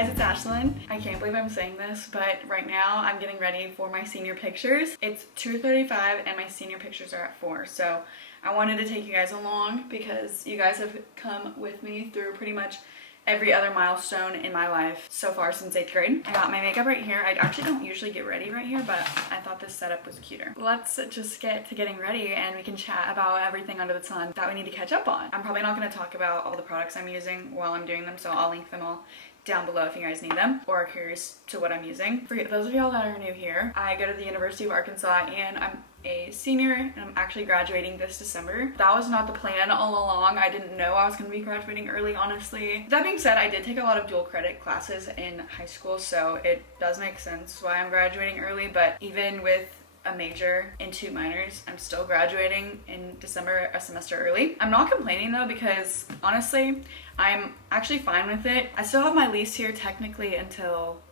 guys, it's Ashlynn. I can't believe I'm saying this, but right now I'm getting ready for my senior pictures. It's 2:35 and my senior pictures are at 4, so I wanted to take you guys along because you guys have come with me through pretty much every other milestone in my life so far since 8th grade. I got my makeup right here. I actually don't usually get ready right here, but I thought this setup was cuter. Let's just get to getting ready and we can chat about everything under the sun that we need to catch up on. I'm probably not going to talk about all the products I'm using while I'm doing them, so I'll link them all down below if you guys need them or are curious to what I'm using. For those of y'all that are new here, I go to the University of Arkansas and I'm a senior and I'm actually graduating this December. That was not the plan all along. I didn't know I was going to be graduating early, honestly. That being said, I did take a lot of dual credit classes in high school, so it does make sense why I'm graduating early, but even with a major and 2 minors, I'm still graduating in December, a semester early. I'm not complaining though, because honestly, I'm actually fine with it. I still have my lease here technically until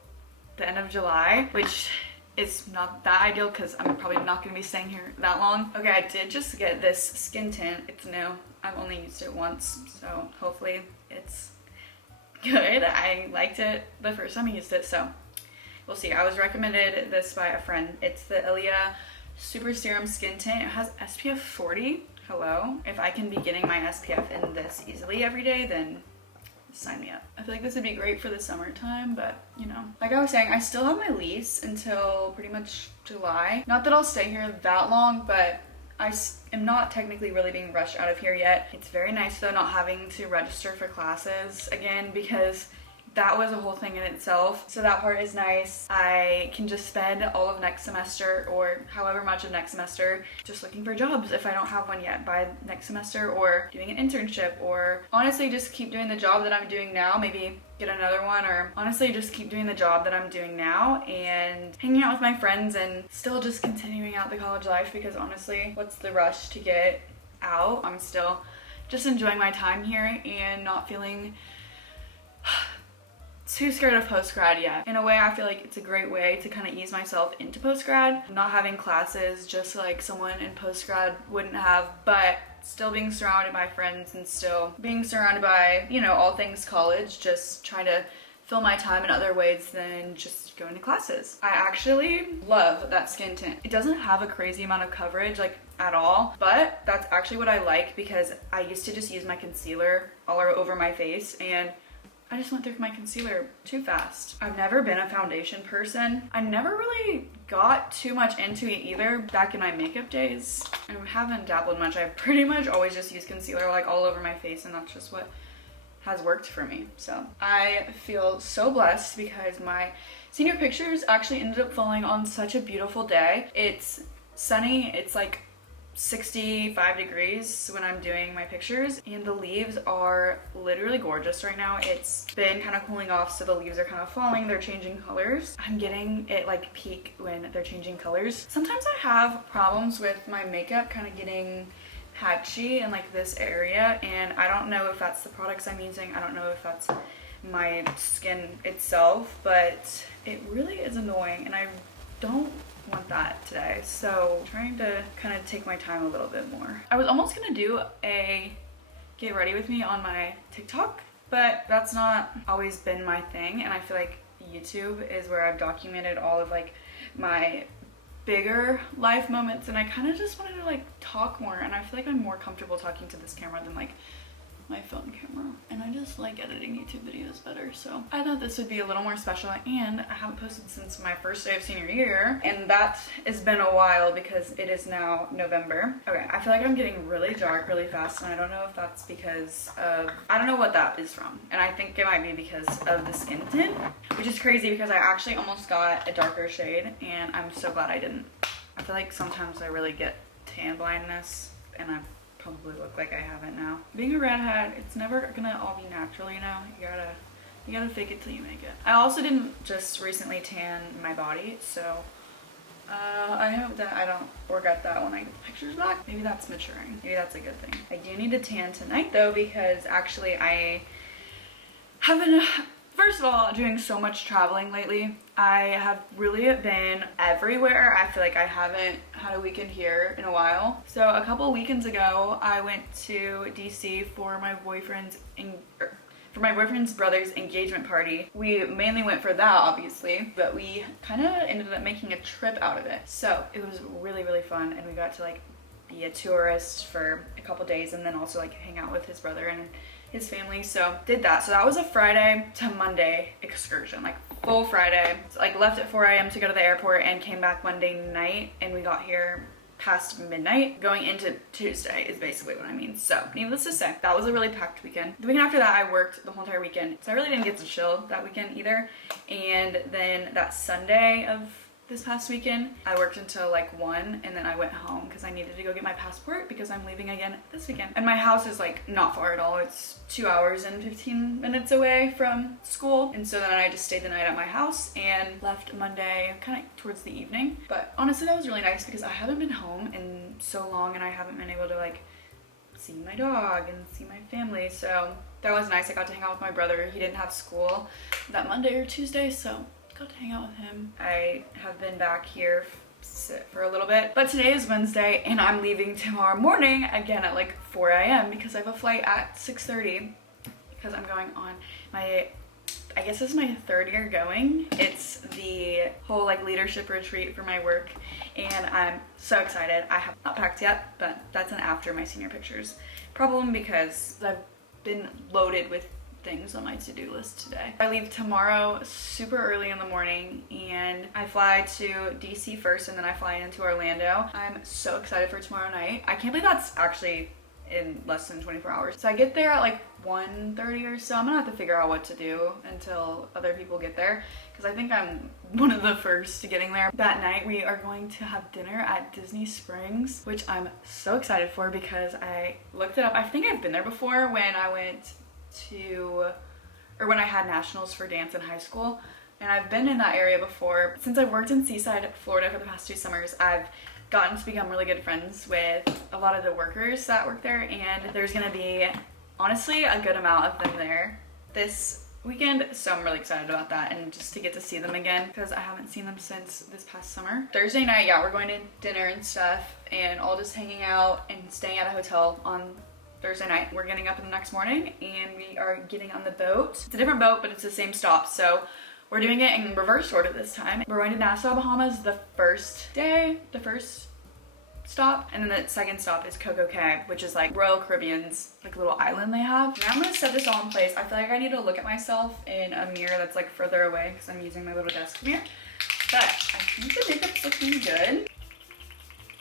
the end of July, which is not that ideal because I'm probably not going to be staying here that long. Okay, I did just get this skin tint. It's new. I've only used it once, so hopefully it's good. I liked it the first time I used it, so we'll see. I was recommended this by a friend. It's the Ilia Super Serum Skin Tint. It has SPF 40. Hello. If I can be getting my SPF in this easily every day, then sign me up. I feel like this would be great for the summertime, but you know. Like I was saying, I still have my lease until pretty much July. Not that I'll stay here that long, but I am not technically really being rushed out of here yet. It's very nice though not having to register for classes again, because that was a whole thing in itself. So that part is nice. I can just spend all of next semester or however much of next semester just looking for jobs if I don't have one yet by next semester, or doing an internship, or honestly just keep doing the job that I'm doing now, maybe get another one, or honestly just keep doing the job that I'm doing now and hanging out with my friends and still just continuing out the college life, because honestly, what's the rush to get out? I'm still just enjoying my time here and not feeling too scared of postgrad yet. In a way, I feel like it's a great way to kind of ease myself into postgrad, not having classes just like someone in postgrad wouldn't have, but still being surrounded by friends and still being surrounded by, you know, all things college, just trying to fill my time in other ways than just going to classes. I actually love that skin tint. It doesn't have a crazy amount of coverage, like at all, but that's actually what I like, because I used to just use my concealer all over my face and I just went through my concealer too fast. I've never been a foundation person. I never really got too much into it either back in my makeup days. I haven't dabbled much. I've pretty much always just used concealer like all over my face, and that's just what has worked for me. So I feel so blessed because my senior pictures actually ended up falling on such a beautiful day. It's sunny. It's like 65 degrees when I'm doing my pictures, and the leaves are literally gorgeous right now. It's been kind of cooling off, so the leaves are kind of falling. They're changing colors. I'm getting it like peak when they're changing colors. Sometimes I have problems with my makeup kind of getting patchy in like this area, and I don't know if that's the products I'm using. I don't know if that's my skin itself, but it really is annoying and I don't want that today, so I'm trying to kind of take my time a little bit more. I was almost gonna do a get ready with me on my TikTok, but that's not always been my thing, and I feel like YouTube is where I've documented all of like my bigger life moments, and I kind of just wanted to like talk more, and I feel like I'm more comfortable talking to this camera than like my phone camera, and I just like editing YouTube videos better, so I thought this would be a little more special. And I haven't posted since my first day of senior year, and that has been a while because it is now November. Okay, I feel like I'm getting really dark really fast, and I don't know if that's because of, I don't know what that is from, and I think it might be because of the skin tint, which is crazy because I actually almost got a darker shade, and I'm so glad I didn't. I feel like sometimes I really get tan blindness, and I probably look like I have it now. Being a redhead, it's never gonna all be natural, you know? You gotta fake it till you make it. I also didn't just recently tan my body, so I hope that I don't regret that when I get the pictures back. Maybe that's maturing. Maybe that's a good thing. I do need to tan tonight though, because actually I haven't, first of all, doing so much traveling lately. I have really been everywhere. I feel like I haven't had a weekend here in a while. So a couple weekends ago, I went to DC for my boyfriend's for my boyfriend's brother's engagement party. We mainly went for that, obviously, but we kind of ended up making a trip out of it. So it was really, really fun, and we got to like be a tourist for a couple days and then also like hang out with his brother and his family. So did that. So that was a Friday to Monday excursion, like full Friday. So, like left at 4 a.m. to go to the airport and came back Monday night, and we got here past midnight. Going into Tuesday is basically what I mean. So needless to say, that was a really packed weekend. The weekend after that, I worked the whole entire weekend, so I really didn't get to chill that weekend either. And then that Sunday of this past weekend, I worked until like 1, and then I went home because I needed to go get my passport because I'm leaving again this weekend. And my house is like not far at all. It's 2 hours and 15 minutes away from school. And so then I just stayed the night at my house and left Monday kind of towards the evening. But honestly, that was really nice because I haven't been home in so long, and I haven't been able to like see my dog and see my family. So that was nice. I got to hang out with my brother. He didn't have school that Monday or Tuesday, so got to hang out with him. I have been back here for a little bit, but today is Wednesday and I'm leaving tomorrow morning again at like 4 a.m. because I have a flight at 6:30 because I'm going on my, I guess this is my 3rd year going. It's the whole like leadership retreat for my work, and I'm so excited. I have not packed yet, but that's an after my senior pictures problem because I've been loaded with things on my to-do list today. I leave tomorrow super early in the morning, and I fly to DC first, and then I fly into Orlando. I'm so excited for tomorrow night. I can't believe that's actually in less than 24 hours. So I get there at like 1:30 or so. I'm gonna have to figure out what to do until other people get there, because I think I'm one of the first to getting there. That night we are going to have dinner at Disney Springs, which I'm so excited for because I looked it up. I think I've been there before when I went when I had nationals for dance in high school, and I've been in that area before. Since I've worked in Seaside, Florida for the past 2 summers, I've gotten to become really good friends with a lot of the workers that work there, and there's gonna be honestly a good amount of them there this weekend, so I'm really excited about that, and just to get to see them again because I haven't seen them since this past summer. Thursday night, yeah, we're going to dinner and stuff, and all just hanging out and staying at a hotel on Thursday night. We're getting up in the next morning and we are getting on the boat. It's a different boat, but it's the same stop, so we're doing it in reverse order this time. We're going to Nassau, Bahamas the first day, the first stop, and then the second stop is Coco Cay, which is like Royal Caribbean's like little island they have. Now I'm gonna set this all in place. I feel like I need to look at myself in a mirror that's like further away because I'm using my little desk mirror, but I think the makeup's looking good.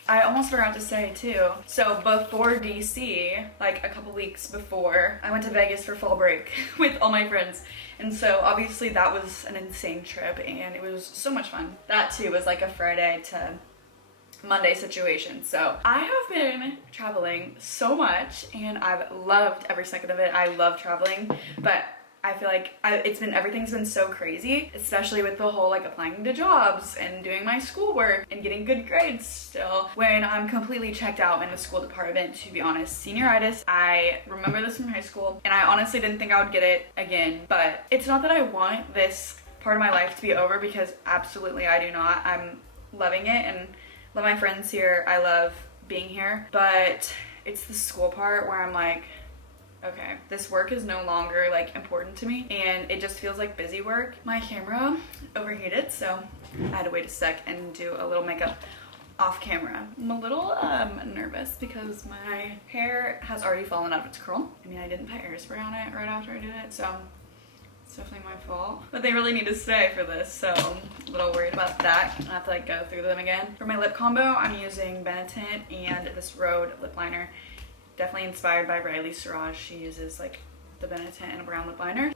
I almost forgot to say too, so before DC, like a couple weeks before, I went to Vegas for fall break with all my friends, and so obviously that was an insane trip and it was so much fun. That too was like a Friday to Monday situation. So I have been traveling so much and I've loved every second of it. I love traveling, but I feel like everything's been so crazy, especially with the whole like applying to jobs and doing my schoolwork and getting good grades still, when I'm completely checked out in the school department, to be honest. Senioritis, I remember this from high school, and I honestly didn't think I would get it again, but it's not that I want this part of my life to be over, because absolutely I do not. I'm loving it and love my friends here. I love being here, but it's the school part where I'm like, okay, this work is no longer like important to me and it just feels like busy work. My camera overheated, so I had to wait a sec and do a little makeup off camera. I'm a little nervous because my hair has already fallen out of its curl. I mean, I didn't put hairspray on it right after I did it, so it's definitely my fault. But they really need to stay for this, so I'm a little worried about that. I have to like go through them again. For my lip combo, I'm using Benetint and this Rhode lip liner. Definitely inspired by Riley Siraj. She uses like the Benetint and a brown lip liner.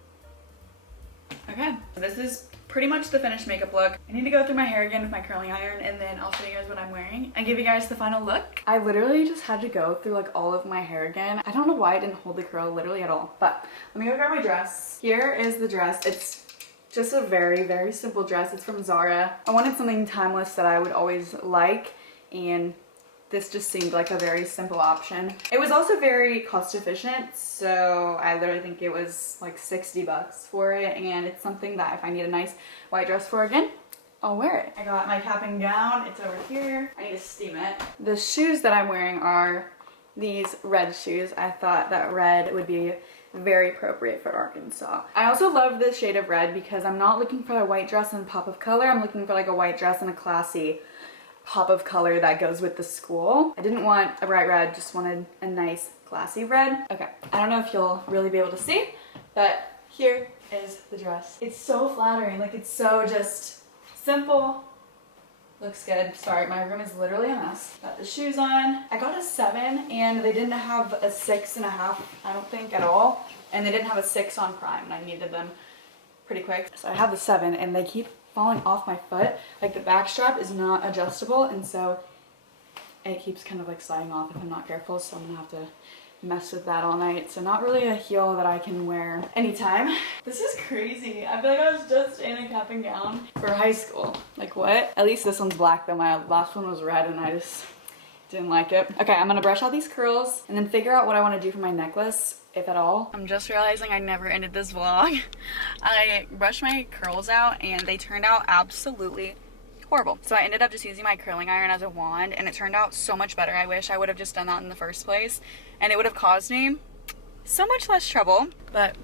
Okay, so this is pretty much the finished makeup look. I need to go through my hair again with my curling iron, and then I'll show you guys what I'm wearing and give you guys the final look. I literally just had to go through like all of my hair again. I don't know why I didn't hold the curl literally at all, but let me go grab my dress. Here is the dress. It's just a very, very simple dress. It's from Zara. I wanted something timeless that I would always like, and this just seemed like a very simple option. It was also very cost efficient, so I literally think it was like 60 bucks for it, and it's something that if I need a nice white dress for again, I'll wear it. I got my cap and gown, it's over here. I need to steam it. The shoes that I'm wearing are these red shoes. I thought that red would be very appropriate for Arkansas. I also love this shade of red because I'm not looking for a white dress and pop of color. I'm looking for like a white dress and a classy pop of color that goes with the school. I didn't want a bright red, just wanted a nice classy red. Okay, I don't know if you'll really be able to see, but here is the dress. It's so flattering, like it's so just simple. Looks good. Sorry, my room is literally a mess. Got the shoes on. I got a 7 and they didn't have a 6.5, I don't think at all. And they didn't have a 6 on Prime and I needed them pretty quick. So I have the 7 and they keep falling off my foot. Like the back strap is not adjustable and so it keeps kind of like sliding off if I'm not careful, so I'm gonna have to mess with that all night. So not really a heel that I can wear anytime. This is crazy. I feel like I was just in a cap and gown for high school. Like what? At least this one's black though. My last one was red and I just didn't like it. Okay, I'm gonna brush out these curls and then figure out what I want to do for my necklace, if at all. I'm just realizing I never ended this vlog. I brushed my curls out and they turned out absolutely horrible. So I ended up just using my curling iron as a wand and it turned out so much better. I wish I would have just done that in the first place and it would have caused me so much less trouble, but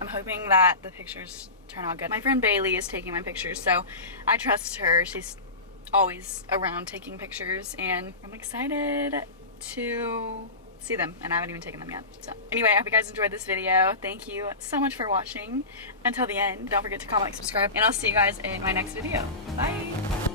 I'm hoping that the pictures turn out good. My friend Bailey is taking my pictures, so I trust her. She's always around taking pictures and I'm excited to see them and I haven't even taken them yet. So anyway, I hope you guys enjoyed this video. Thank you so much for watching until the end. Don't forget to comment, like, subscribe, and I'll see you guys in my next video. Bye.